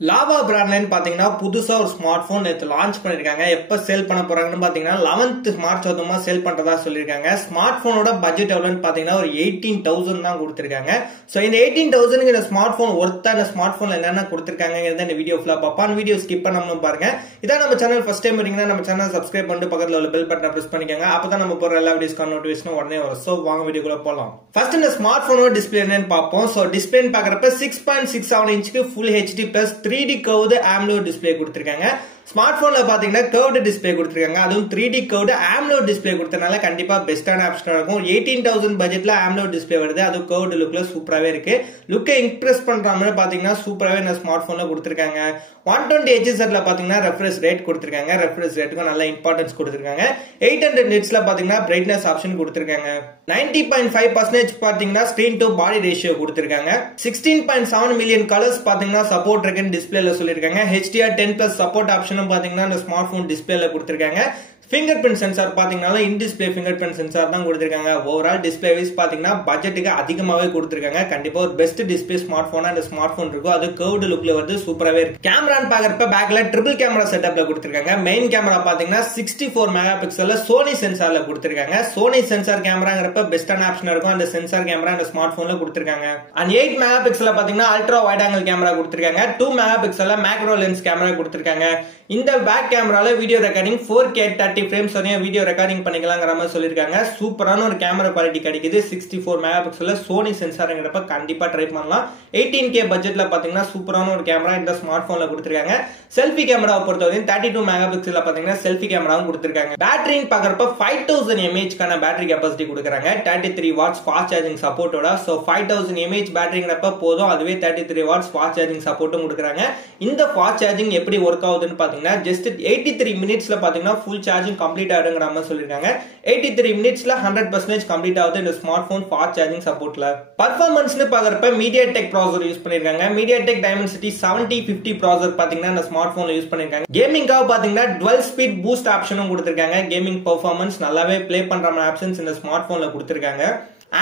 Lava பிராண்ட்லைன் பாத்தீங்கன்னா புதுசா ஒரு ஸ்மார்ட் போன் நேற்று லான்ச் பண்ணிருக்காங்க. எப்ப சேல் பண்ண போறாங்கன்னு பாத்தீங்கன்னா 11th மார்ச் அதுமா சேல் பண்றதா சொல்லிருக்காங்க. ஸ்மார்ட் போனோட பட்ஜெட் எவ்வளவுன்னு பாத்தீங்கன்னா ஒரு 18,000 தான் கொடுத்திருக்காங்க. சோ இந்த 18,000 இந்த ஸ்மார்ட் போன் ஒர்த்தா இந்த ஸ்மார்ட் போன்ல என்னென்ன கொடுத்திருக்காங்க இந்த வீடியோ ஃபுல்லா பாப்பான். வீடியோ ஸ்கிப் பண்ணாம பாருங்க. இதான் நம்ம சேனல் ஃபர்ஸ்ட் டைம் வரீங்கன்னா நம்ம சேனல் சப்ஸ்கிரைப் பண்ணிட்டு பக்கத்துல உள்ள பெல் பட்டனை பிரஸ் பண்ணிக்கோங்க. அப்பதான் நம்ம போற எல்லா வீடியோஸ்க்கான நோட்டிபிகேஷன் உடனே வரும். சோ வாங்க வீடியோக்குள்ள போலாம். ஃபர்ஸ்ட் இந்த ஸ்மார்ட் போனோட டிஸ்பிளே என்னன்னு பாப்போம். சோ டிஸ்பிளே பாக்குறப்ப 6.67 இன்ச்சுக்கு full HD plus 3D curved AMOLED display கொடுத்திருக்காங்க. ஸ்மார்ட் போன்ல பாத்தீங்கன்னா கர்வ்டு டிஸ்பிளே கொடுத்திருக்காங்க. அதுவும் 3D கர்வ்டு AMOLED டிஸ்பிளே கொடுத்தனால கண்டிப்பா பெஸ்டான ஆப்ஷனா இருக்கும். 18,000 பட்ஜெட்ல AMOLED டிஸ்பிளே வருது. அது கர்வ்டு லுக்ல சூப்பராவே இருக்கு. லுக்கை இம்ப்ரெஸ் பண்ற மாதிரி பாத்தீங்கன்னா சூப்பராவே இந்த ஸ்மார்ட் போன்ல கொடுத்திருக்காங்க. 120 Hzல பாத்தீங்கன்னா ரெஃப்ரெஷ் ரேட் கொடுத்திருக்காங்க. ரெஃப்ரெஷ் ரேட்டுக்கு நல்ல இம்பார்ட்டன்ஸ் கொடுத்திருக்காங்க. 800 nitsல பாத்தீங்கன்னா பிரைட்னஸ் ஆப்ஷன் கொடுத்திருக்காங்க. 90.5% பாத்தீங்கன்னா ஸ்கிரீன் டு பாடி ரேஷியோ கொடுத்திருக்காங்க. 16.7 மில்லியன் கலர்ஸ் பாத்தீங்கன்னா சப்போர்ட் இருக்குன்னு டிஸ்பிளேல சொல்லிருக்காங்க. HDR10+ சப்போர்ட் ஆப்ஷனும் பாத்தீங்கன்னா இந்த ஸ்மார்ட் போன் டிஸ்பிளேல கொடுத்திருக்காங்க. ஃபிங்கர் பிரிண்ட் சென்சார் பாத்தீங்கன்னா in display finger print sensor தான் கொடுத்திருக்காங்க. ஓவரால் டிஸ்பிளே வைஸ் பாத்தீங்கன்னா பட்ஜெட்டுக்கு அதிகமாவே கொடுத்திருக்காங்க. கண்டிப்பா ஒரு பெஸ்ட் டிஸ்பிளே ஸ்மார்ட் போனா இந்த ஸ்மார்ட் போன் இருக்கும். அது கர்வ்டு லுக்ல வந்து சூப்பராவே இருக்கு. கேமரான்னு பாக்குறப்ப பேக்ல ட்ரிபிள் கேமரா செட்டப்ல கொடுத்திருக்காங்க. மெயின் கேமரா பாத்தீங்கன்னா 64 மெகா பிக்சல்ல சோனி சென்சார்ல கொடுத்திருக்காங்க. சோனி சென்சார் கேமராங்கிறப்ப பெஸ்டான ஆப்ஷனா இருக்கும். அந்த சென்சார் கேமரா இந்த ஸ்மார்ட் போன்ல கொடுத்திருக்காங்க. அண்ட் 8 மெகா பிக்சல்ல பாத்தீங்கன்னா அல்ட்ரா வைட் ஆங்கிள் கேமரா கொடுத்திருக்காங்க. 2 மெகா பிக்சல்ல மேக்ரோ லென்ஸ் கேமரா கொடுத்திருக்காங்க. இந்த பேக் கேமரால வீடியோ ரெக்கார்டிங் 4K 30 frames வரையும் வீடியோ ரெக்கார்டிங் பண்ணிக்கலாம்ங்கற மாதிரி சொல்லிருக்காங்க. சூப்பரான ஒரு கேமரா குவாலிட்டி கிடைக்குது. 64 மெகா பிக்சல்ல சோனி சென்சார்ங்கிறப்ப கண்டிப்பா ட்ரை பண்ணலாம். 18K பட்ஜெட்ல பாத்தீங்கன்னா சூப்பரான ஒரு கேமரா இந்த ஸ்மார்ட் போன்ல கொடுத்திருக்காங்க. செல்ஃபி கேமராவை பொறுத்தவரைக்கும் 32 மெகா பிக்சல்ல பாத்தீங்கன்னா செல்ஃபி கேமராவும் கொடுத்திருக்காங்க. பேட்டரின்னு பாக்குறப்ப 5000 mAh கான பேட்டரி கெபாசிட்டி கொடுக்கறாங்க. 33 வாட்ஸ் ஃபாஸ்ட் சார்ஜிங் சப்போர்ட்டோட. சோ 5000 mAh பேட்டரிங்கிறப்ப போதும். அதுவே 33 வாட்ஸ் ஃபாஸ்ட் சார்ஜிங் சப்போர்ட்டும் கொடுக்கறாங்க. இந்த ஃபாஸ்ட் சார்ஜிங் எப்படி வொர்க் ஆகுதுன்னு பாத்தீங்கன்னா ஜஸ்ட் 83 மினிட்ஸ்ல பாத்தீங்கன்னா ஃபுல் சார்ஜிங் கம்ப்ளீட் ஆகுதுங்கற மாதிரி சொல்லிருக்காங்க. 83 மினிட்ஸ்ல 100% கம்ப்ளீட் ஆகுது இந்த ஸ்மார்ட் போன் ஃபாஸ்ட் சார்ஜிங் சப்போர்ட்ல. பெர்ஃபார்மன்ஸ்னு பாக்குறப்ப MediaTek ப்ராசஸர் யூஸ் பண்ணிருக்காங்க. MediaTek Dimensity 7050 ப்ராசஸர் பாத்தீங்கன்னா இந்த ஸ்மார்ட் போன்ல யூஸ் பண்ணிருக்காங்க. கேமிங்காக பாத்தீங்கன்னா டுவல் ஸ்பீட் பூஸ்ட் ஆப்ஷனும் கொடுத்திருக்காங்க. கேமிங் பெர்ஃபார்மன்ஸ் நல்லாவே ப்ளே பண்ற மாதிரி ஆப்ஷன்ஸ் இந்த ஸ்மார்ட் போன்ல கொடுத்திருக்காங்க.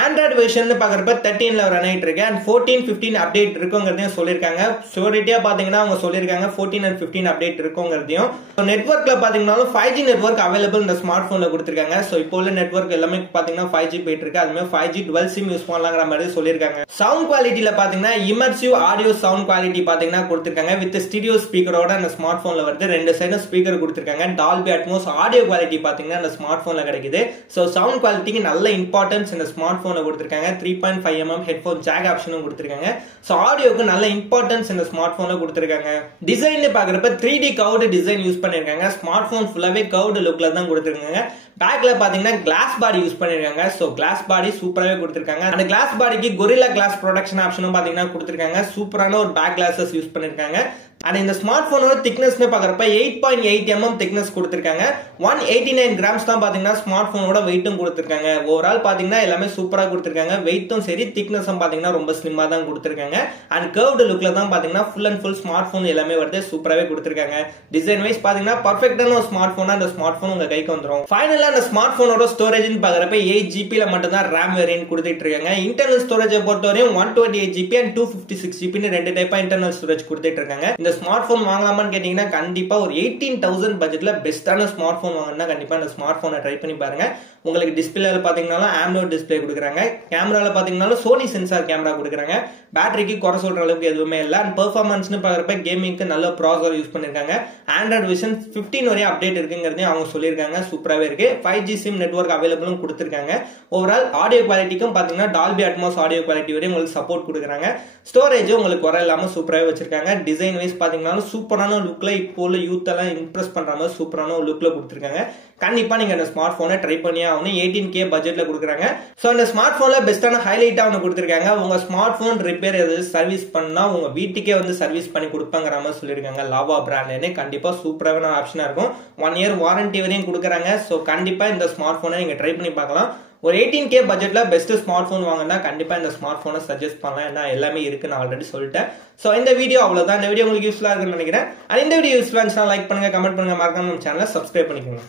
ஆண்ட்ராய்டு வெர்ஷன் பாக்குறப்ப 13ல ரன் ஆயிட்டு இருக்கு. அண்ட் 14, 15 அப்டேட் இருக்குங்கிறதையும் சொல்லிருக்காங்க. ஷூரிட்டியா பாத்தீங்கன்னா அவங்க சொல்லிருக்காங்க 14 and 15 அப்டேட் இருக்குங்கிறதையும். நெட்வொர்க்ல பாத்தீங்கன்னா 5G நெட்வொர்க் அவைலபிள் இந்த ஸ்மார்ட் போன்ல கொடுத்திருக்காங்க. சோ இப்போ உள்ள நெட்வொர்க் எல்லாமே பாத்தீங்கன்னா 5G போயிட்டு இருக்கு. அதுமே 5G டுவல் சிம் யூஸ் பண்ணலாம்ங்கற மாதிரி சொல்லிருக்காங்க. சவுண்ட் குவாலிட்டில பாத்தீங்கன்னா இமர்சிவ் ஆடியோ சவுண்ட் குவாலிட்டி பாத்தீங்கன்னா கொடுத்திருக்காங்க. வித் ஸ்டீரியோ ஸ்பீக்கரோட அந்த ஸ்மார்ட் போன்ல வருது. ரெண்டு சைடும் ஸ்பீக்கர் கொடுத்திருக்காங்க. டால்பி அட்மோஸ் ஆடியோ குவாலிட்டி பாத்தீங்கன்னா அந்த ஸ்மார்ட் போன்ல கிடைக்குது. சோ சவுண்ட் குவாலிட்டிக்கு நல்ல இம்பார்ட்டன்ஸ் இந்த ஸ்மார்ட் போன்ல கொடுத்திருக்காங்க. 3.5 mm ஹெட்போன் ஜாக் ஆப்ஷனும் கொடுத்திருக்காங்க. சோ ஆடியோக்கு நல்ல இம்பார்ட்டன்ஸ் இந்த ஸ்மார்ட் போன்ல கொடுத்திருக்காங்க. டிசைன்ல பாக்குறப்ப 3D கர்வ்டு டிசைன் யூஸ் பண்ணிருக்காங்க. ஸ்மார்ட் போன் ஃபுல்லாவே கர்வ்டு லுக்ல தான் கொடுத்திருக்காங்க. பேக்ல பாத்தீங்கன்னா கிளாஸ் பாடி யூஸ் பண்ணிருக்காங்க. சோ கிளாஸ் பாடி சூப்பராவே கொடுத்திருக்காங்க. அந்த கிளாஸ் பாடிக்கு கொரில்லா கிளாஸ் ப்ரொடக்ஷன் ஆப்ஷனும் பாத்தீங்கன்னா கொடுத்திருக்காங்க. சூப்பரான ஒரு பேக் கிளாஸஸ் யூஸ் பண்ணிருக்காங்க. அண்ட் இந்த ஸ்மார்ட் போனோட திக்னஸ் பாக்குறப்ப 8.8 mm திக்னஸ் கொடுத்திருக்காங்க. 189 கிராம்ஸ் தான் பாத்தீங்கன்னா ஸ்மார்ட் போனோட வெயிட்டும் கொடுத்திருக்காங்க. ஓவரால் பாத்தீங்கன்னா எல்லாமே சூப்பரா கொடுத்திருக்காங்க. வெயிட்டும் சரி திக்னஸும் பாத்தீங்கன்னா ரொம்ப ஸ்லிம்மா தான் கொடுத்திருக்காங்க. அண்ட் கர்வ்டு லுக்ல தான் பாத்தீங்கன்னா full and full smart phone எல்லாமே வருது. சூப்பராவே கொடுத்திருக்காங்க. டிசைன் வைஸ் பாத்தீங்கன்னா பர்ஃபெக்ட்டான ஒரு ஸ்மார்ட் போனா அந்த ஸ்மார்ட் போன் உங்க கைக்கு வந்துரும். ஃபைனலா அந்த ஸ்மார்ட் போனோட ஸ்டோரேஜ் பாக்குறப்ப 8GB ல மட்டும் தான் RAM வேரியன்ட் கொடுத்துட்டு இருக்காங்க. இன்டர்னல் ஸ்டோரேஜ் பொறுத்தவரையும் 128GB and 256GB ரெண்டு டைப்பா இன்டர்னல் ஸ்டோரேஜ் கொடுத்துட்டு இருக்காங்க. இந்த ஸ்மார்ட் போன் வாங்கலாமான்னு கேட்டீங்கன்னா கண்டிப்பா ஒரு 18,000 பட்ஜெட்ல பெஸ்டான ஸ்மார்ட் போன் வாங்கினா கண்டிப்பா இந்த ஸ்மார்ட் போனை ட்ரை பண்ணி பாருங்க. உங்களுக்கு டிஸ்பிளேல பாத்தீங்கன்னா AMOLED டிஸ்பிளே கொடுக்குறாங்க. கேமரால பாத்தீங்கன்னா சோனி சென்சார் கேமரா கொடுக்குறாங்க. பேட்டரிக்கு குறை சொல்ற அளவுக்கு எதுவுமே இல்ல. அண்ட் பெர்ஃபார்மன்ஸ்னு பாக்குறப்ப கேமிங்க்கு நல்ல ப்ராசஸர் யூஸ் பண்ணிருக்காங்க. ஆண்ட்ராய்டு வெர்ஷன் 15 வரையும் அப்டேட் இருக்குங்கிறதையும் அவங்க சொல்லியிருக்காங்க. சூப்பராவே இருக்கு. 5G சிம் நெட்வொர்க் அவைலபிளும் கொடுத்திருக்காங்க. ஓவரால் ஆடியோ குவாலிட்டிக்கும் பாத்தீங்கன்னா டால்பி அட்மோஸ் ஆடியோ குவாலிட்டி வரையும் உங்களுக்கு சப்போர்ட் கொடுக்குறாங்க. ஸ்டோரேஜ் உங்களுக்கு குறை இல்லாம சூப்பராவே வச்சிருக்காங்க. டிசைன் வைஸ் பாத்தீங்கன்னா சூப்பரான லுக்ல இப்போ உள்ள யூத் எல்லாம் இம்ப்ரெஸ் பண்ற மாதிரி சூப்பரான ஒரு லுக்ல கொடுத்திருக்காங்க. கண்டிப்பா நீங்க அந்த ஸ்மார்ட் போனை ட்ரை பண்ணியே ஆகணும். 18K பட்ஜெட்ல கொடுக்குறாங்க. சோ இந்த ஸ்மார்ட் போன்ல பெஸ்டான ஹைலைட்டா ஒன்று கொடுத்திருக்காங்க. உங்க ஸ்மார்ட் போன் ரிப்பேர் ஏதாவது சர்வீஸ் பண்ணா உங்க வீட்டுக்கே வந்து சர்வீஸ் பண்ணி கொடுப்பாங்கிற மாதிரி சொல்லிருக்காங்க. லாவா பிராண்ட்ல கண்டிப்பா சூப்பரான ஆப்ஷனா இருக்கும். 1 year வாரண்டி வரையும் கொடுக்குறாங்க. சோ கண்டிப்பா இந்த ஸ்மார்ட் போனை நீங்க ட்ரை பண்ணி பார்க்கலாம். ஒரு 18K பட்ஜெட்ல பெஸ்ட் ஸ்மார்ட் போன் வாங்கினா கண்டிப்பா இந்த ஸ்மார்ட் போனை சஜஸ்ட் பண்ணலாம். ஏன்னா எல்லாமே இருக்கு நான் ஆல்ரெடி சொல்லிட்டேன். சோ இந்த வீடியோ அவ்வளவுதான். இந்த வீடியோ உங்களுக்கு யூஸ்ஃபுல்லா இருக்குன்னு நினைக்கிறேன். இந்த வீடியோ யூஸ்ஃபுல்லா இருந்துச்சுன்னா லைக் பண்ணுங்க, கமெண்ட் பண்ணுங்க, மறக்காம நம்ம சேனலை சப்ஸ்கிரைப் பண்ணிக்கோங்க.